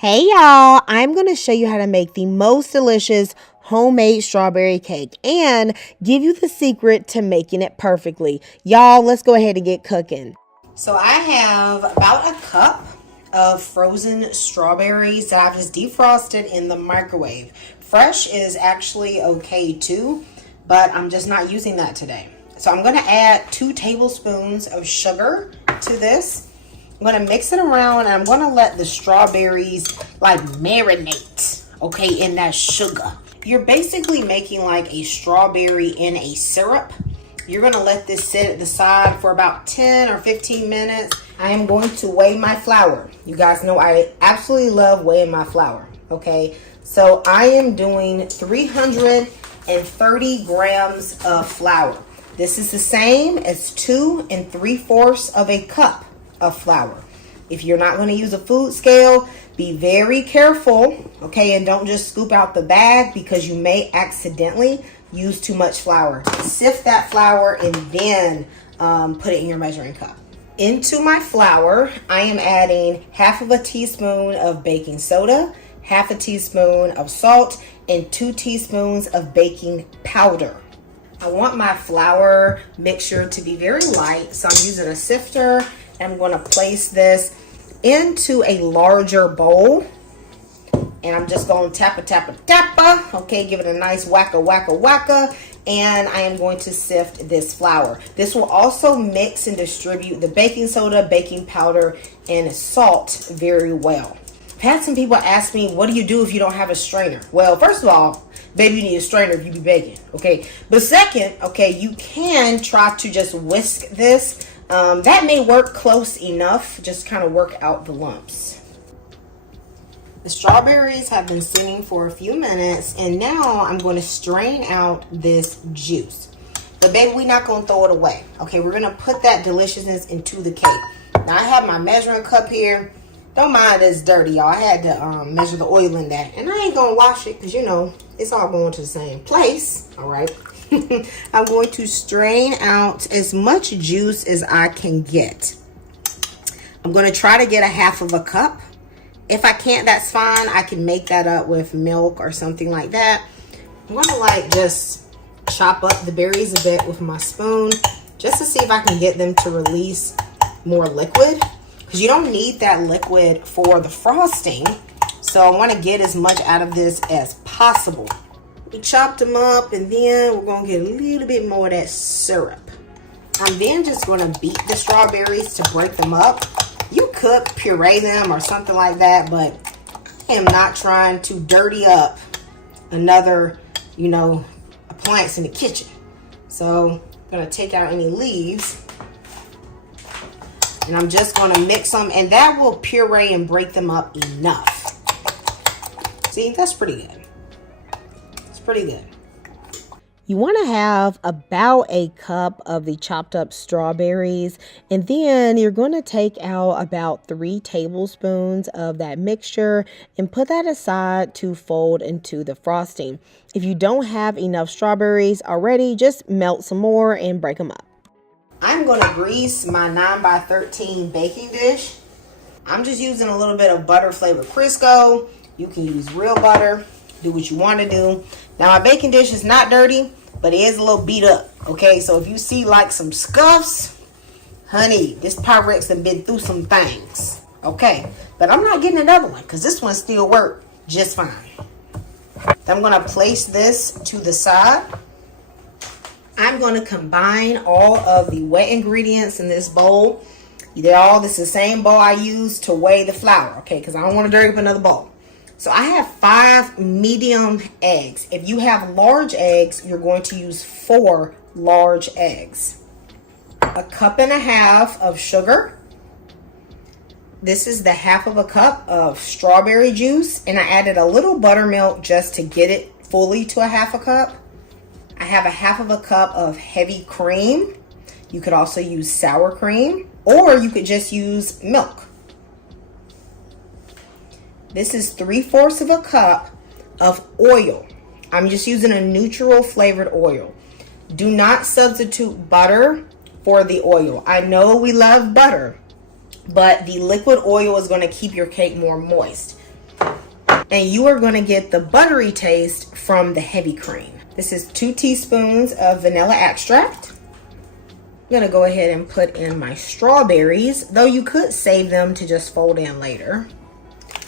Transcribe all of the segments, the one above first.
Hey y'all, I'm going to show you how to make the most delicious homemade strawberry cake and give you the secret to making it perfectly. Y'all, let's go ahead and get cooking. So I have about a cup of frozen strawberries that I've just defrosted in the microwave. Fresh is actually okay too, but I'm just not using that today. So I'm going to add 2 tablespoons of sugar to this. I'm going to mix it around and I'm going to let the strawberries like marinate, okay, in that sugar. You're basically making like a strawberry in a syrup. You're going to let this sit at the side for about 10 or 15 minutes. I am going to weigh my flour. You guys know I absolutely love weighing my flour, okay? So I am doing 330 grams of flour. This is the same as 2 3/4 of a cup of flour. If you're not going to use a food scale, be very careful, okay, and don't just scoop out the bag because you may accidentally use too much flour. Sift that flour and then put it in your measuring cup. Into my flour, I am adding 1/2 teaspoon of baking soda, 1/2 teaspoon of salt, and 2 teaspoons of baking powder. I want my flour mixture to be very light, so I'm using a sifter. I'm going to place this into a larger bowl. And I'm just going to tappa. Okay, give it a nice wacka. And I am going to sift this flour. This will also mix and distribute the baking soda, baking powder, and salt very well. I've had some people ask me, what do you do if you don't have a strainer? Well, first of all, baby, you need a strainer if you be baking, okay? But second, okay, you can try to just whisk this. That may work close enough. Just kind of work out the lumps. The strawberries have been sitting for a few minutes, and now I'm going to strain out this juice. But baby, we're not going to throw it away. Okay, we're going to put that deliciousness into the cake. Now I have my measuring cup here. Don't mind it's dirty, y'all. I had to measure the oil in that. And I ain't going to wash it because, you know, it's all going to the same place. All right. I'm going to strain out as much juice as I can get. I'm going to try to get 1/2 cup. If I can't, that's fine. I can make that up with milk or something like that. I'm going to like just chop up the berries a bit with my spoon just to see if I can get them to release more liquid. Because you don't need that liquid for the frosting. So I want to get as much out of this as possible. We chopped them up and then we're going to get a little bit more of that syrup. I'm then just going to beat the strawberries to break them up. You could puree them or something like that, but I am not trying to dirty up another, you know, appliance in the kitchen. So I'm going to take out any leaves. And I'm just going to mix them, and that will puree and break them up enough. See, that's pretty good. It's pretty good. You want to have about a cup of the chopped up strawberries, and then you're going to take out about 3 tablespoons of that mixture and put that aside to fold into the frosting. If you don't have enough strawberries already, just melt some more and break them up. I'm going to grease my 9x13 baking dish. I'm just using a little bit of butter flavored Crisco. You can use real butter. Do what you want to do. Now my baking dish is not dirty, but it is a little beat up. Okay, so if you see like some scuffs, honey, this Pyrex has been through some things. Okay, but I'm not getting another one because this one still works just fine. I'm going to place this to the side. I'm going to combine all of the wet ingredients in this bowl. This is the same bowl I use to weigh the flour, okay, because I don't want to dirty up another bowl. So I have 5 medium eggs. If you have large eggs, you're going to use 4 large eggs. 1.5 cups of sugar. This is the 1/2 cup of strawberry juice, and I added a little buttermilk just to get it fully to 1/2 cup. I have 1/2 cup of heavy cream. You could also use sour cream, or you could just use milk. This is 3/4 cup of oil. I'm just using a neutral flavored oil. Do not substitute butter for the oil. I know we love butter, but the liquid oil is going to keep your cake more moist. and you are going to get the buttery taste from the heavy cream. This is 2 teaspoons of vanilla extract. I'm going to go ahead and put in my strawberries, though you could save them to just fold in later.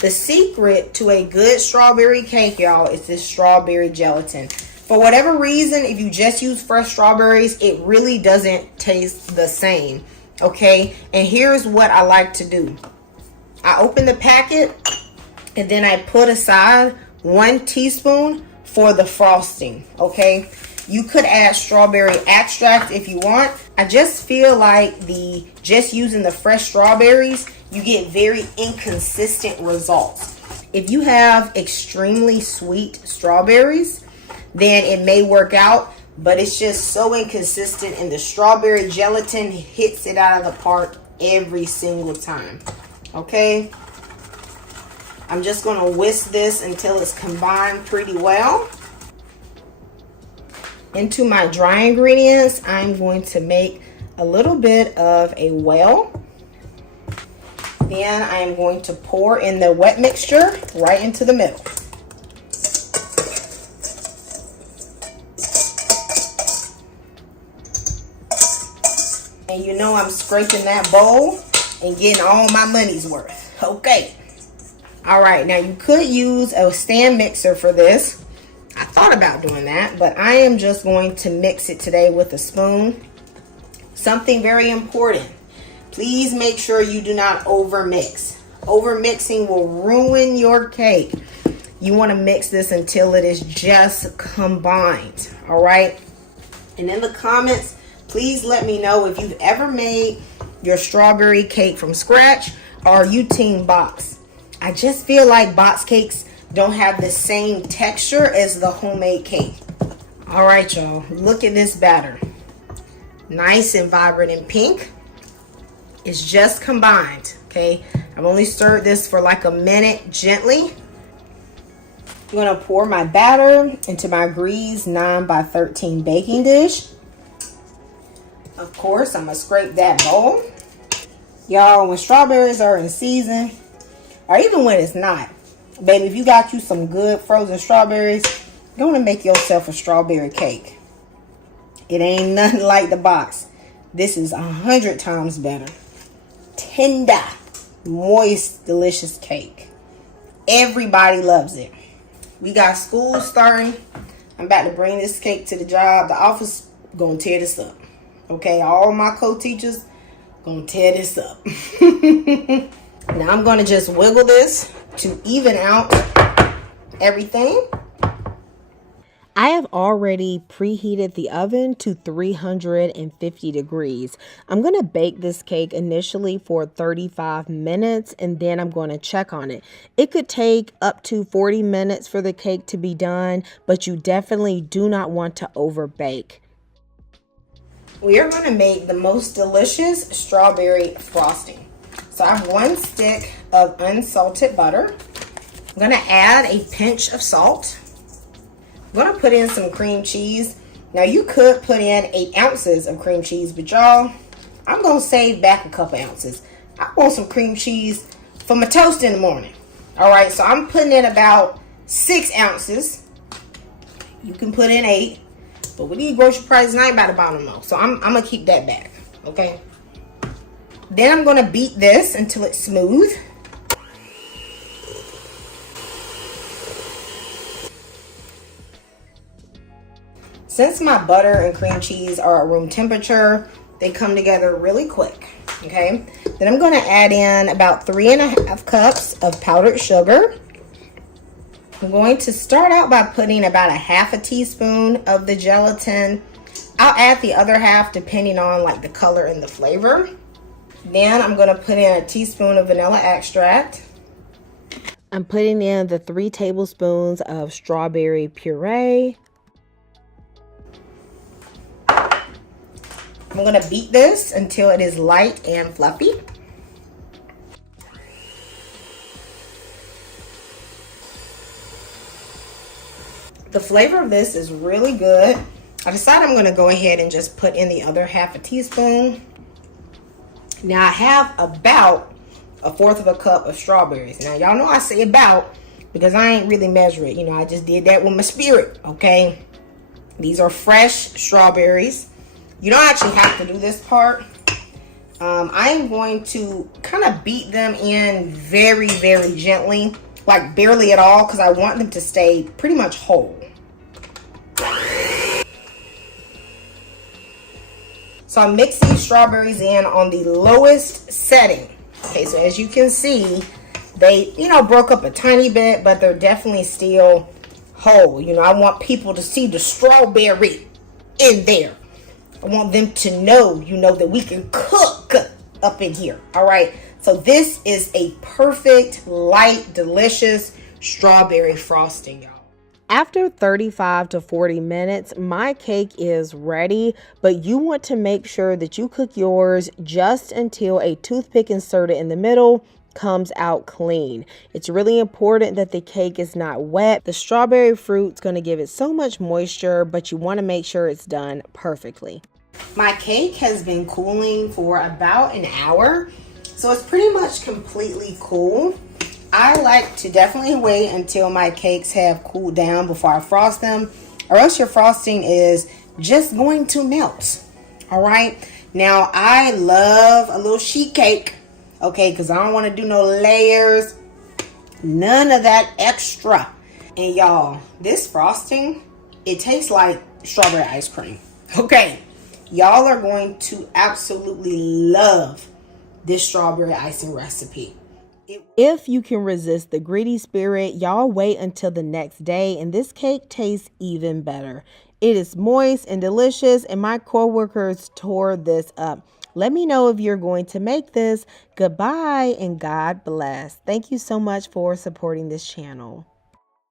The secret to a good strawberry cake, y'all, is this strawberry gelatin. For whatever reason, if you just use fresh strawberries, it really doesn't taste the same, okay? And here's what I like to do. I open the packet, and then I put aside 1 teaspoon for the frosting, okay? You could add strawberry extract if you want. I just feel like just using the fresh strawberries, you get very inconsistent results. If you have extremely sweet strawberries, then it may work out, but it's just so inconsistent, and the strawberry gelatin hits it out of the park every single time. Okay, I'm just going to whisk this until it's combined pretty well. Into my dry ingredients, I'm going to make a little bit of a well. Then I am going to pour in the wet mixture right into the middle. And you know I'm scraping that bowl and getting all my money's worth. Okay. All right, now you could use a stand mixer for this. I thought about doing that, but I am just going to mix it today with a spoon. Something very important. Please make sure you do not overmix. Overmixing will ruin your cake. You want to mix this until it is just combined, all right? And in the comments, please let me know if you've ever made your strawberry cake from scratch, or are you team box? I just feel like box cakes don't have the same texture as the homemade cake. All right, y'all, look at this batter. Nice and vibrant and pink. It's just combined, okay? I've only stirred this for like a minute gently. I'm gonna pour my batter into my greased 9x13 baking dish. Of course, I'm gonna scrape that bowl. Y'all, when strawberries are in season, or even when it's not, baby, if you got you some good frozen strawberries, you're gonna make yourself a strawberry cake. It ain't nothing like the box. This is 100 times better. Tender, moist, delicious cake. Everybody loves it. We got school starting. I'm about to bring this cake to the job. The office gonna tear this up. Okay, all my co-teachers gonna tear this up. Now I'm gonna just wiggle this to even out everything. I have already preheated the oven to 350 degrees. I'm going to bake this cake initially for 35 minutes and then I'm going to check on it. It could take up to 40 minutes for the cake to be done, but you definitely do not want to over bake. We are going to make the most delicious strawberry frosting. So I have 1 stick of unsalted butter. I'm going to add a pinch of salt. I'm going to put in some cream cheese. Now you could put in 8 ounces of cream cheese, but y'all, I'm going to save back a couple ounces. I want some cream cheese for my toast in the morning. All right, so I'm putting in about 6 ounces. You can put in 8, but with these grocery prices, I ain't about to buy no more. So I'm going to keep that back, okay? Then I'm going to beat this until it's smooth. Since my butter and cream cheese are at room temperature, they come together really quick, okay? Then I'm going to add in about 3.5 cups of powdered sugar. I'm going to start out by putting about 1/2 teaspoon of the gelatin. I'll add the other half depending on like the color and the flavor. Then I'm going to put in 1 teaspoon of vanilla extract. I'm putting in the 3 tablespoons of strawberry puree. I'm going to beat this until it is light and fluffy. The flavor of this is really good. I decided I'm going to go ahead and just put in the other 1/2 teaspoon. Now I have about 1/4 cup of strawberries. Now y'all know I say about, but because I ain't really measure it. You know, I just did that with my spirit, okay? These are fresh strawberries. You don't actually have to do this part. I am going to kind of beat them in very, very gently, like barely at all, because I want them to stay pretty much whole. So I mix these strawberries in on the lowest setting. Okay, so as you can see, they, you know, broke up a tiny bit, but they're definitely still whole. You know, I want people to see the strawberry in there. I want them to know, you know, that we can cook up in here. All right. So this is a perfect, light, delicious strawberry frosting, y'all. After 35 to 40 minutes, my cake is ready, but you want to make sure that you cook yours just until a toothpick inserted in the middle comes out clean. It's really important that the cake is not wet. The strawberry fruit's going to give it so much moisture, but you want to make sure it's done perfectly. My cake has been cooling for about an hour, so it's pretty much completely cool. I like to definitely wait until my cakes have cooled down before I frost them, or else your frosting is just going to melt. All right. Now, I love a little sheet cake, okay, because I don't want to do no layers, none of that extra. And y'all, this frosting, it tastes like strawberry ice cream. Okay, y'all are going to absolutely love this strawberry icing recipe. If you can resist the greedy spirit, y'all wait until the next day, and this cake tastes even better. It is moist and delicious, and my coworkers tore this up. Let me know if you're going to make this. Goodbye and God bless. Thank you so much for supporting this channel.